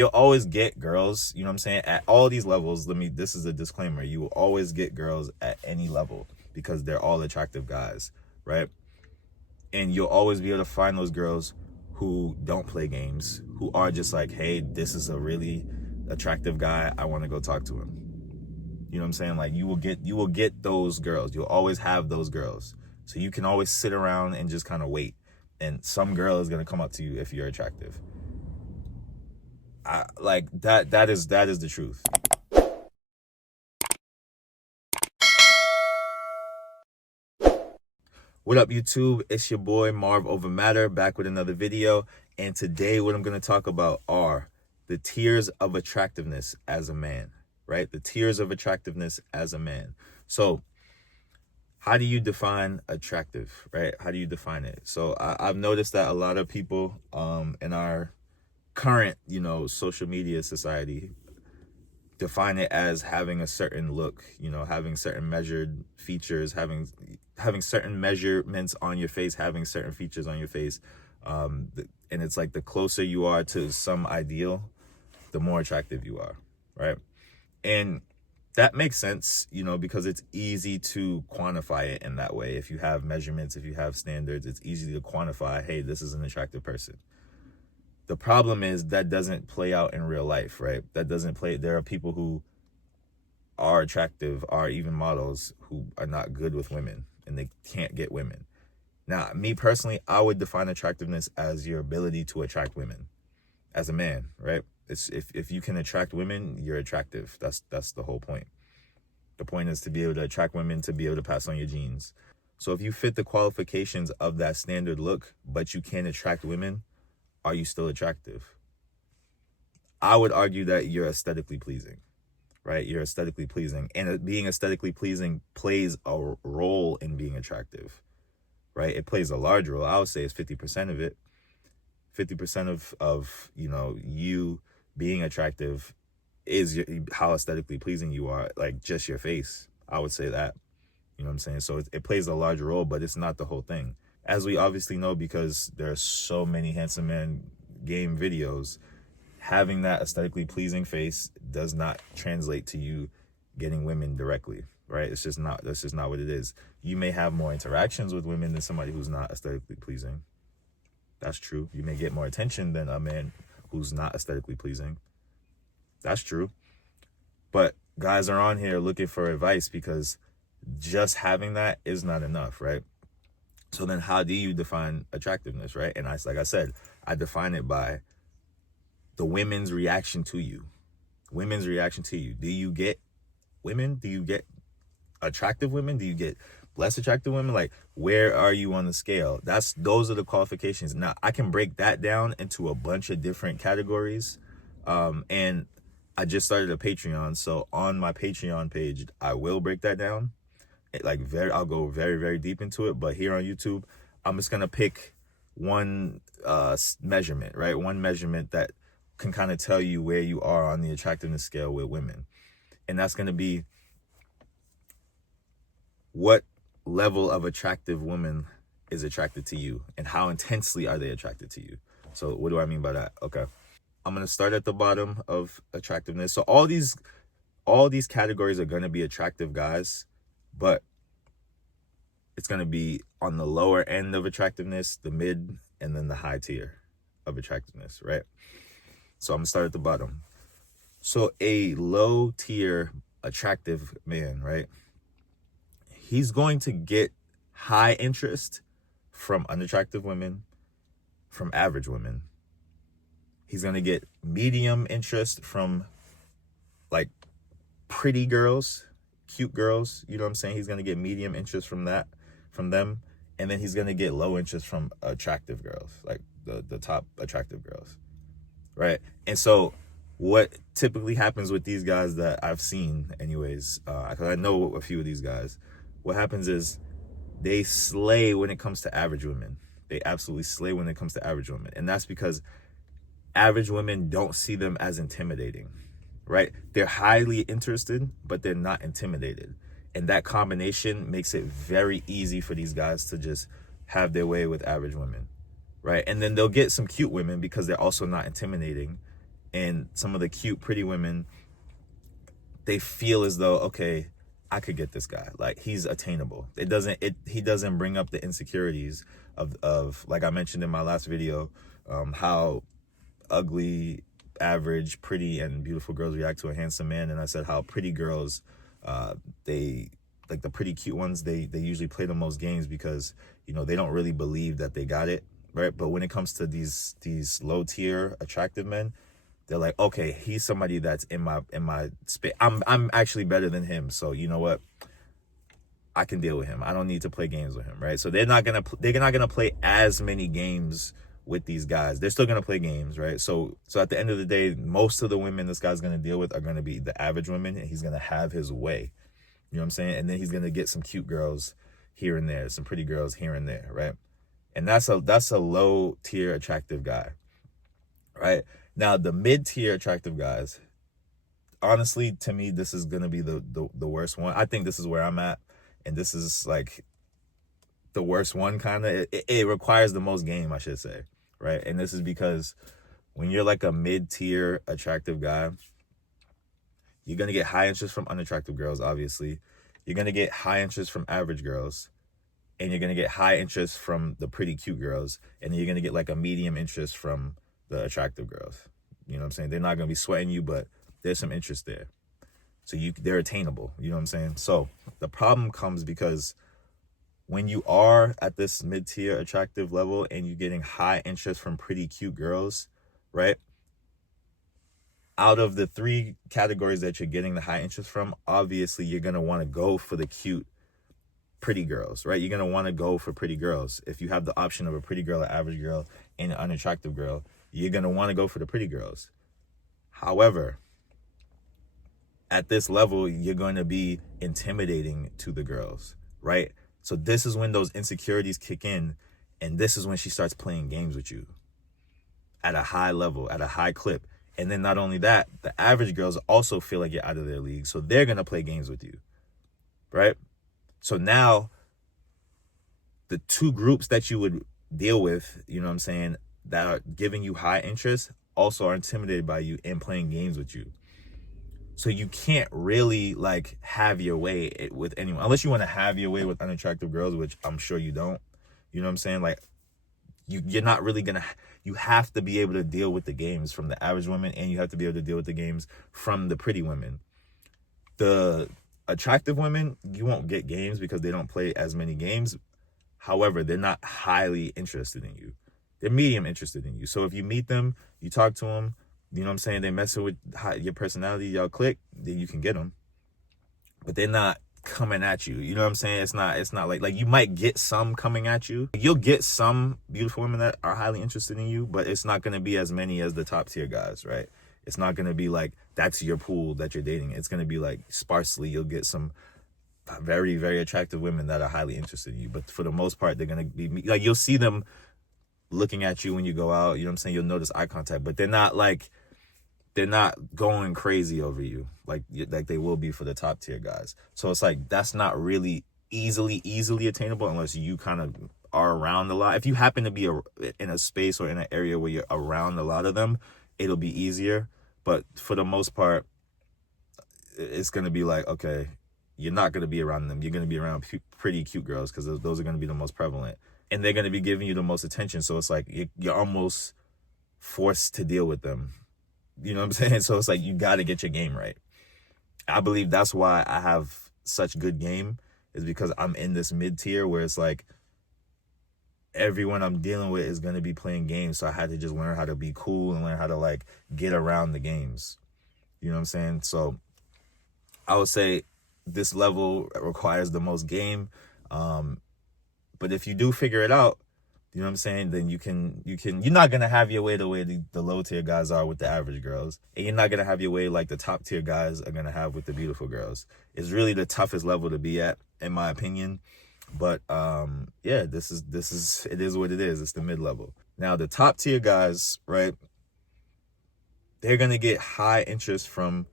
you'll always get girls, you know what I'm saying, at all these levels. This is a disclaimer, you will always get girls at any level because they're all attractive guys, right? And you'll always be able to find those girls who don't play games, who are just like, hey, this is a really attractive guy, I want to go talk to him. You know what I'm saying? Like, you will get those girls. You'll always have those girls. So you can always sit around and just kind of wait, and some girl is going to come up to you if you're attractive. Like that is the truth. What up, YouTube? It's your boy Marv Over Matter, back with another video. And today what I'm going to talk about are the tiers of attractiveness as a man, right? The tiers of attractiveness as a man. So how do you define attractive, right? How do you define it? So I've noticed that a lot of people in our current, social media society define it as having a certain look, having certain measured features, having certain measurements on your face, having certain features on your face. And it's like the closer you are to some ideal, the more attractive you are, right? And that makes sense, because it's easy to quantify it in that way. If you have measurements, if you have standards, it's easy to quantify, hey, this is an attractive person. The problem is that doesn't play out in real life, right? There are people who are attractive, are even models, who are not good with women and they can't get women. Now, me personally, I would define attractiveness as your ability to attract women as a man, right? It's if you can attract women, you're attractive. That's the whole point. The point is to be able to attract women, to be able to pass on your genes. So if you fit the qualifications of that standard look, but you can't attract women, are you still attractive? I would argue that you're aesthetically pleasing, right? You're aesthetically pleasing. And being aesthetically pleasing plays a role in being attractive, right? It plays a large role. I would say it's 50% of it. 50% of you being attractive is how aesthetically pleasing you are, like just your face. I would say that, you know what I'm saying? So it plays a large role, but it's not the whole thing. As we obviously know, because there are so many handsome man game videos, having that aesthetically pleasing face does not translate to you getting women directly, right? That's just not what it is. You may have more interactions with women than somebody who's not aesthetically pleasing. That's true. You may get more attention than a man who's not aesthetically pleasing. That's true. But guys are on here looking for advice because just having that is not enough, right? So then how do you define attractiveness, right? And like I said, I define it by the women's reaction to you. Women's reaction to you. Do you get women? Do you get attractive women? Do you get less attractive women? Like, where are you on the scale? Those are the qualifications. Now, I can break that down into a bunch of different categories. And I just started a Patreon. So on my Patreon page, I will break that down. I'll go very, very deep into it. But here on YouTube, I'm just going to pick one measurement, right? One measurement that can kind of tell you where you are on the attractiveness scale with women. And that's going to be what level of attractive woman is attracted to you and how intensely are they attracted to you. So what do I mean by that? Okay. I'm going to start at the bottom of attractiveness. So all these categories are going to be attractive guys, but it's going to be on the lower end of attractiveness, the mid, and then the high tier of attractiveness, right? So I'm going to start at the bottom. So a low tier attractive man, right? He's going to get high interest from unattractive women, from average women. He's going to get medium interest from like pretty girls, cute girls, you know what I'm saying? He's going to get medium interest from them. And then he's going to get low interest from attractive girls, like the top attractive girls, right? And so what typically happens with these guys that I've seen anyways, because I know a few of these guys, what happens is they slay when it comes to average women. They absolutely slay when it comes to average women. And that's because average women don't see them as intimidating, right? They're highly interested, but they're not intimidated. And that combination makes it very easy for these guys to just have their way with average women, right? And then they'll get some cute women because they're also not intimidating. And some of the cute, pretty women, they feel as though, okay, I could get this guy. Like, he's attainable. He doesn't bring up the insecurities of like I mentioned in my last video, how ugly, average, pretty, and beautiful girls react to a handsome man. And I said how pretty girls, they, like the pretty cute ones, they usually play the most games because, you know, they don't really believe that they got it, right? But when it comes to these low tier attractive men, they're like, okay, he's somebody that's in my space. I'm actually better than him, so you know what? I can deal with him. I don't need to play games with him, right? So they're not gonna play as many games with these guys. They're still gonna play games, right? So at the end of the day, most of the women this guy's gonna deal with are gonna be the average women, and he's gonna have his way. You know what I'm saying? And then he's gonna get some cute girls here and there, some pretty girls here and there, right? And that's a low tier attractive guy, right? Now the mid tier attractive guys, honestly, to me, this is gonna be the worst one. I think this is where I'm at, and this is like the worst one, kind of. It requires the most game, I should say, right? And this is because when you're like a mid tier attractive guy, you're gonna get high interest from unattractive girls, obviously. You're gonna get high interest from average girls, and you're gonna get high interest from the pretty cute girls, and then you're gonna get like a medium interest from the attractive girls. You know what I'm saying? They're not gonna be sweating you, but there's some interest there. So they're attainable. You know what I'm saying? So the problem comes because when you are at this mid-tier attractive level and you're getting high interest from pretty cute girls, right? Out of the three categories that you're getting the high interest from, obviously you're gonna want to go for the cute, pretty girls, right? You're gonna want to go for pretty girls. If you have the option of a pretty girl, an average girl, and an unattractive girl, you're gonna want to go for the pretty girls. However, at this level, you're going to be intimidating to the girls, right? So this is when those insecurities kick in, and this is when she starts playing games with you at a high level, at a high clip. And then not only that, the average girls also feel like you're out of their league, so they're going to play games with you, right? So now the two groups that you would deal with, you know what I'm saying, that are giving you high interest also are intimidated by you and playing games with you. So you can't really like have your way with anyone, unless you want to have your way with unattractive girls, which I'm sure you don't. You know what I'm saying? Like you're not really gonna, you have to be able to deal with the games from the average women, and you have to be able to deal with the games from the pretty women. The attractive women, you won't get games because they don't play as many games. However, they're not highly interested in you. They're medium interested in you. So if you meet them, you talk to them, you know what I'm saying, they mess with your personality, y'all click, then you can get them. But they're not coming at you. You know what I'm saying? It's not like you might get some coming at you. You'll get some beautiful women that are highly interested in you, but it's not going to be as many as the top tier guys, right? It's not going to be like that's your pool that you're dating. It's going to be like sparsely. You'll get some very, very attractive women that are highly interested in you. But for the most part, they're going to be like, you'll see them looking at you when you go out. You know what I'm saying? You'll notice eye contact, but they're not going crazy over you like they will be for the top tier guys. So it's like that's not really easily attainable unless you kind of are around a lot. If you happen to be in a space or in an area where you're around a lot of them, it'll be easier. But for the most part, it's going to be like, okay, you're not going to be around them. You're going to be around pretty cute girls because those are going to be the most prevalent, and they're going to be giving you the most attention. So it's like you're almost forced to deal with them. You know what I'm saying? So it's like you got to get your game right. I believe that's why I have such good game, is because I'm in this mid-tier where it's like everyone I'm dealing with is going to be playing games. So I had to just learn how to be cool and learn how to like get around the games. You know what I'm saying? So I would say this level requires the most game. But if you do figure it out, you know what I'm saying, then you're not going to have your way the way the low tier guys are with the average girls. And you're not going to have your way like the top tier guys are going to have with the beautiful girls. It's really the toughest level to be at, in my opinion. But yeah, it is what it is. It's the mid level. Now the top tier guys, right? They're going to get high interest from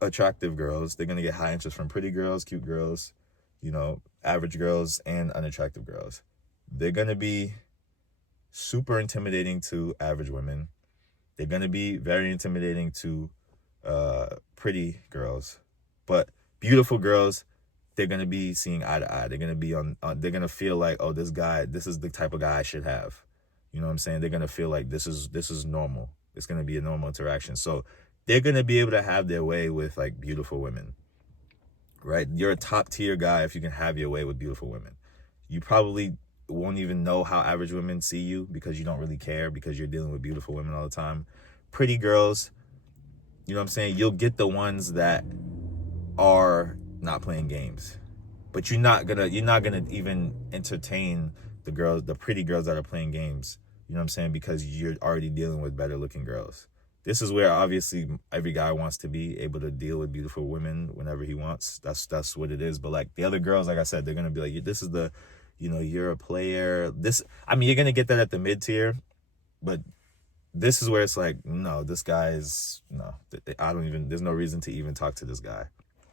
attractive girls. They're going to get high interest from pretty girls, cute girls, you know, average girls, and unattractive girls. They're going to be super intimidating to average women. They're going to be very intimidating to pretty girls, but beautiful girls, they're going to be seeing eye to eye. They're going to be they're going to feel like, oh, this guy, this is the type of guy I should have. You know what I'm saying? They're going to feel like this is normal. It's going to be a normal interaction. So they're going to be able to have their way with like beautiful women, right? You're a top tier guy if you can have your way with beautiful women. You probably won't even know how average women see you because you don't really care, because you're dealing with beautiful women all the time. Pretty girls, you know what I'm saying? You'll get the ones that are not playing games, but you're not gonna even entertain the pretty girls that are playing games. You know what I'm saying? Because you're already dealing with better looking girls. This is where obviously every guy wants to be able to deal with beautiful women whenever he wants. That's what it is. But like the other girls, like I said, they're gonna be like, this is the, you're a player. You're gonna get that at the mid tier, but this is where it's like, no, this guy is, no, there's no reason to even talk to this guy.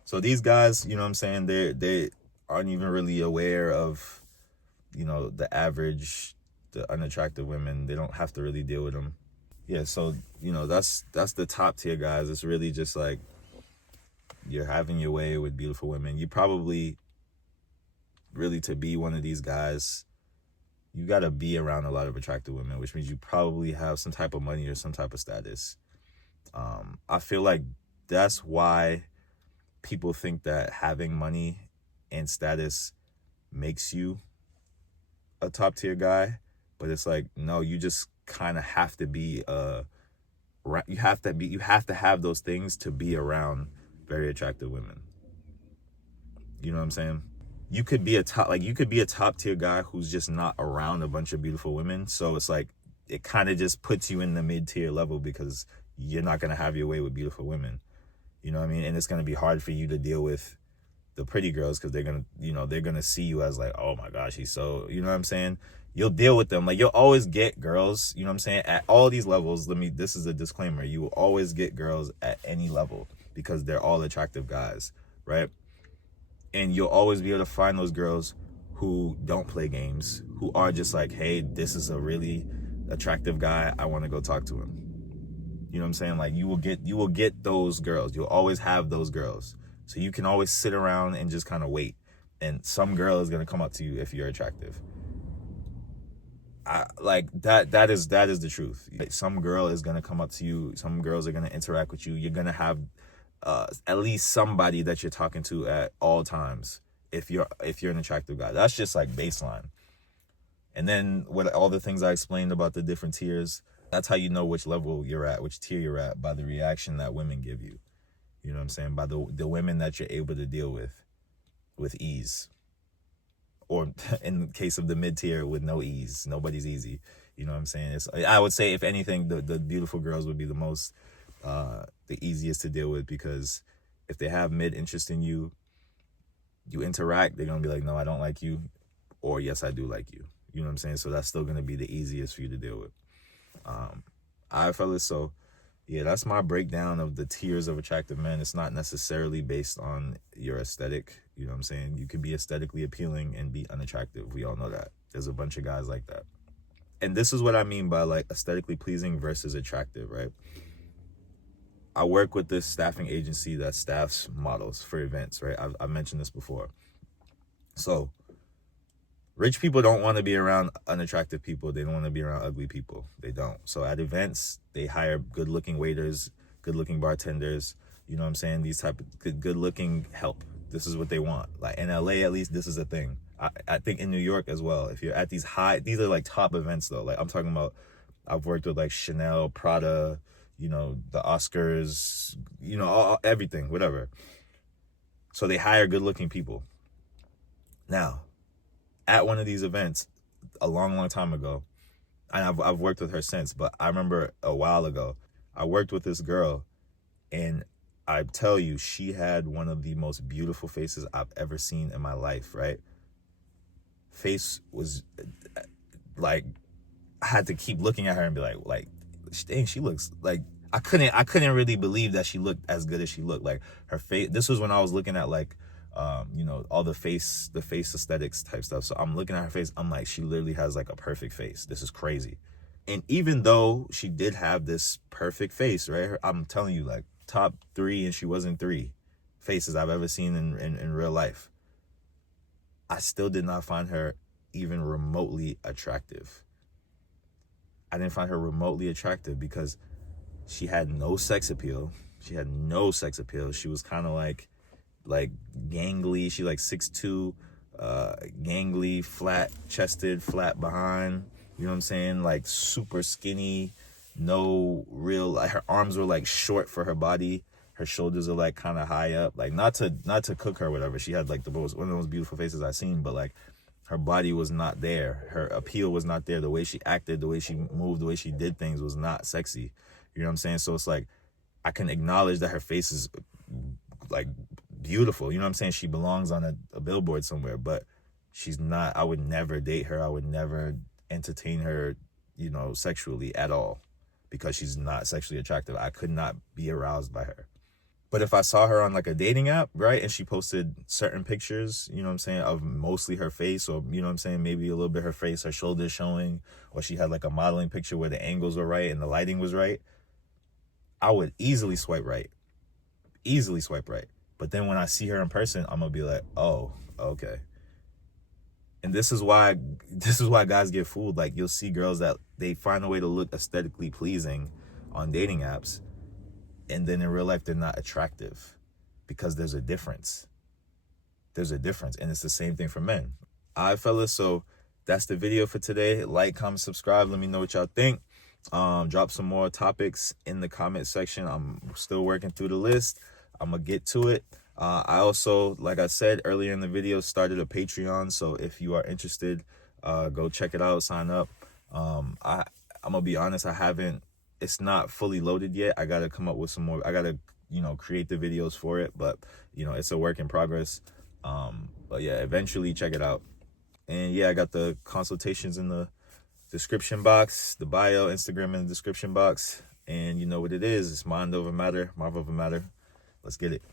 So these guys, you know what I'm saying, they aren't even really aware of, the unattractive women. They don't have to really deal with them. Yeah, so, that's the top tier guys. It's really just like, you're having your way with beautiful women. You probably, really, to be one of these guys, you got to be around a lot of attractive women, which means you probably have some type of money or some type of status. I feel like that's why people think that having money and status makes you a top tier guy, but it's like, no, you just kind of have to be you have to have those things to be around very attractive women. You know what I'm saying? You could be a top tier guy who's just not around a bunch of beautiful women. So it's like, it kind of just puts you in the mid tier level because you're not going to have your way with beautiful women. You know what I mean? And it's going to be hard for you to deal with the pretty girls because they're going to, they're going to see you as like, oh my gosh, he's so, you know what I'm saying? You'll deal with them. Like, you'll always get girls, you know what I'm saying? At all these levels, this is a disclaimer. You will always get girls at any level because they're all attractive guys, right? And you'll always be able to find those girls who don't play games, who are just like, hey, this is a really attractive guy. I want to go talk to him. You know what I'm saying? Like, you will get those girls. You'll always have those girls. So you can always sit around and just kind of wait. And some girl is going to come up to you if you're attractive. That is the truth. Some girl is going to come up to you. Some girls are going to interact with you. You're going to have at least somebody that you're talking to at all times if you're an attractive guy. That's just like baseline. And then what all the things I explained about the different tiers, that's how you know which level you're at, which tier you're at, by the reaction that women give you. You know what I'm saying? By the women that you're able to deal with ease. Or in the case of the mid tier, with no ease. Nobody's easy. You know what I'm saying? I would say, if anything, the beautiful girls would be the easiest to deal with, because if they have mid interest in you, you interact, they're going to be like, no, I don't like you, or yes, I do like you. You know what I'm saying? So that's still going to be the easiest for you to deal with. All right, fellas. So yeah, that's my breakdown of the tiers of attractive men. It's not necessarily based on your aesthetic. You know what I'm saying? You could be aesthetically appealing and be unattractive. We all know that. There's a bunch of guys like that. And this is what I mean by like aesthetically pleasing versus attractive, right? I work with this staffing agency that staffs models for events, right? I've mentioned this before. So rich people don't want to be around unattractive people. They don't want to be around ugly people. They don't. So at events, they hire good-looking waiters, good-looking bartenders. You know what I'm saying? These type of good-looking help. This is what they want. Like in LA, at least, this is a thing. I think in New York as well. If you're at these are like top events though. Like I'm talking about, I've worked with like Chanel, Prada, the Oscars, everything, whatever. So they hire good-looking people. Now, at one of these events a long time ago, and I've worked with her since, but I remember a while ago, I worked with this girl, and I tell you, she had one of the most beautiful faces I've ever seen in my life, right? Face was like, I had to keep looking at her and be like, dang, she looks like, I couldn't really believe that she looked as good as she looked. Like her face, this was when I was looking at like, all the face aesthetics type stuff. So I'm looking at her face. I'm like, she literally has like a perfect face. This is crazy. And even though she did have this perfect face, right? I'm telling you, like top 3, and she wasn't 3 faces I've ever seen in real life. I still did not find her even remotely attractive. I didn't find her remotely attractive because she had no sex appeal. She had no sex appeal. She was kind of like gangly. She like 6'2", gangly, flat chested, flat behind. You know what I'm saying? Like super skinny, no real, like her arms were like short for her body. Her shoulders are like kind of high up. Like not to cook her or whatever. She had like one of the most beautiful faces I've seen, but like her body was not there. Her appeal was not there. The way she acted, the way she moved, the way she did things was not sexy. You know what I'm saying? So it's like, I can acknowledge that her face is like beautiful. You know what I'm saying? She belongs on a billboard somewhere, but she's not. I would never date her. I would never entertain her, you know, sexually at all, because she's not sexually attractive. I could not be aroused by her. But if I saw her on like a dating app, right, and she posted certain pictures, you know what I'm saying, of mostly her face, or, you know what I'm saying, maybe a little bit her face, her shoulders showing, or she had like a modeling picture where the angles were right and the lighting was right, I would easily swipe right. Easily swipe right. But then when I see her in person, I'm gonna be like, oh, okay. And this is why guys get fooled. Like, you'll see girls that they find a way to look aesthetically pleasing on dating apps, and then in real life they're not attractive, because there's a difference. There's a difference, and it's the same thing for men. All right, fellas, so that's the video for today. Like, comment, subscribe. Let me know what y'all think. Drop some more topics in the comment section. I'm still working through the list. I'm gonna get to it. I also, like I said earlier in the video, started a Patreon, so if you are interested, go check it out, sign up. I'm gonna be honest, it's not fully loaded yet. I gotta come up with some more. I gotta, you know, create the videos for it, but, you know, it's a work in progress. But yeah, eventually check it out. And yeah, I got the consultations in the description box, the bio, Instagram in the description box. And you know what it is. It's mind over matter, marvel over matter. Let's get it.